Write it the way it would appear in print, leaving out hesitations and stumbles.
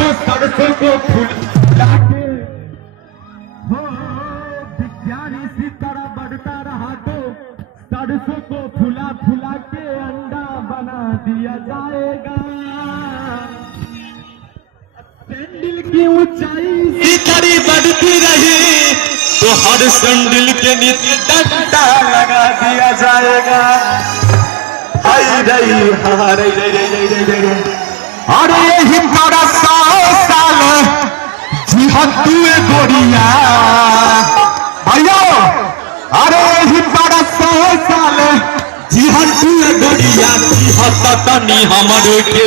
तो सरसों को फुला के हो विज्ञानी इसी तरह बढ़ता रहा तो सरसों को फुला फुला के अंडा बना दिया जाएगा। सैंडल की ऊंचाई इतनी बढ़ती रही तो हर सैंडल के नीचे डंडा लगा दिया जाएगा। अरे यही बड़ा 100 साल जिहतुए गोरिया भैया। अरे यही बड़ा 100 साल जिहतुए गोरिया जिहत तनी हमर के